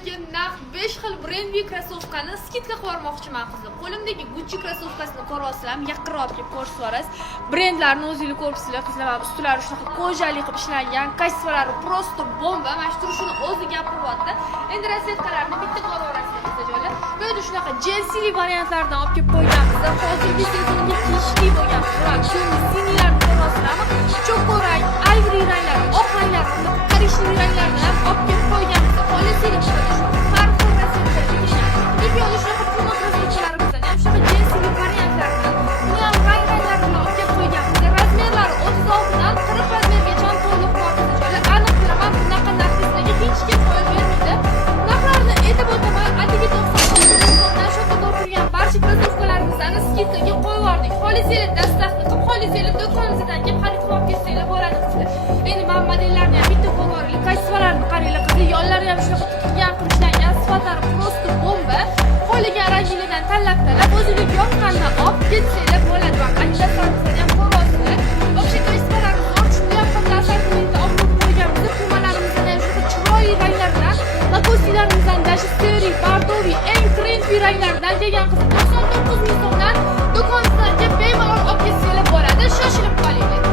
Sizlarga naq 5 xil brendli krossovkani skidka qilmoqchiman qizim. Qo'limdagi Gucci krossovkasini ko'ryapsizlarmi? Yaqinroq kelib ko'rsangiz, brendlarni o'zingiz ko'ribsizlar qizlar. Ustlari shunaqa kojali qilib ishlangan, kasvalari prosta bomba. Mana shu turishini o'zi gapiryapti. Endi rozetkalarni bitta ko'raverasizlar qizlar. Bu yerda shunaqa jersili variantlardan olib kelib qo'yganmiz. Hozirgi sezonga tegishli bo'lgan ular sinilarni ko'ryapsizlarmi? Cho'qorang, ivory ranglar, oq ranglar, korishli ranglardan ham olib kelib qo'yganmiz. Polisiya farqli rozetkalar. Videoda shunaqa puma krossovkalarimizni ham shunaqa jersili variantlardan, buni ham rang-ranglardan olib kelib qo'yganmiz. Razmerlari 36 dan 40 razmergacha to'liq bor. Aniq bilaman, bunaqa narxlarga hech kim qo'yib bermaydi. Narxlarni aytib o'taman, atigi 90 shu yerda turgan barcha krossovkalarimizni skidkaga qo'yib yubordik. Xolislar dastavka qilib, xolislar do'konimizdan kelib xarid qilib ketsanglar bo'ladi qizlar. Endi men modellarni ham bitta qo'yib yubordik. Kasvalarni qaranglar qizlar, yollari ham shunaqa tutgan qilishlangan, sifatlari prosta bomba. Xohlagan rangidan tanlab o'zingiz yoqqandan olib ketsanglar bo'ladi. Va qanchasini ham ko'rasizlar. Вообще kasvalarni ortiqcha ham qilib assortimentda olib qo'yganmiz. Pumalarimizni ham shunaqa chiroyli ranglardan, lakosilarimizdan dashi seri, bordoviy, eng trendy ranglardan kelgan qizlar. 99 ming so'mdan do'konimizdan kelib bemalol olib ketsanglar bo'ladi. Shoshilib qolinglar.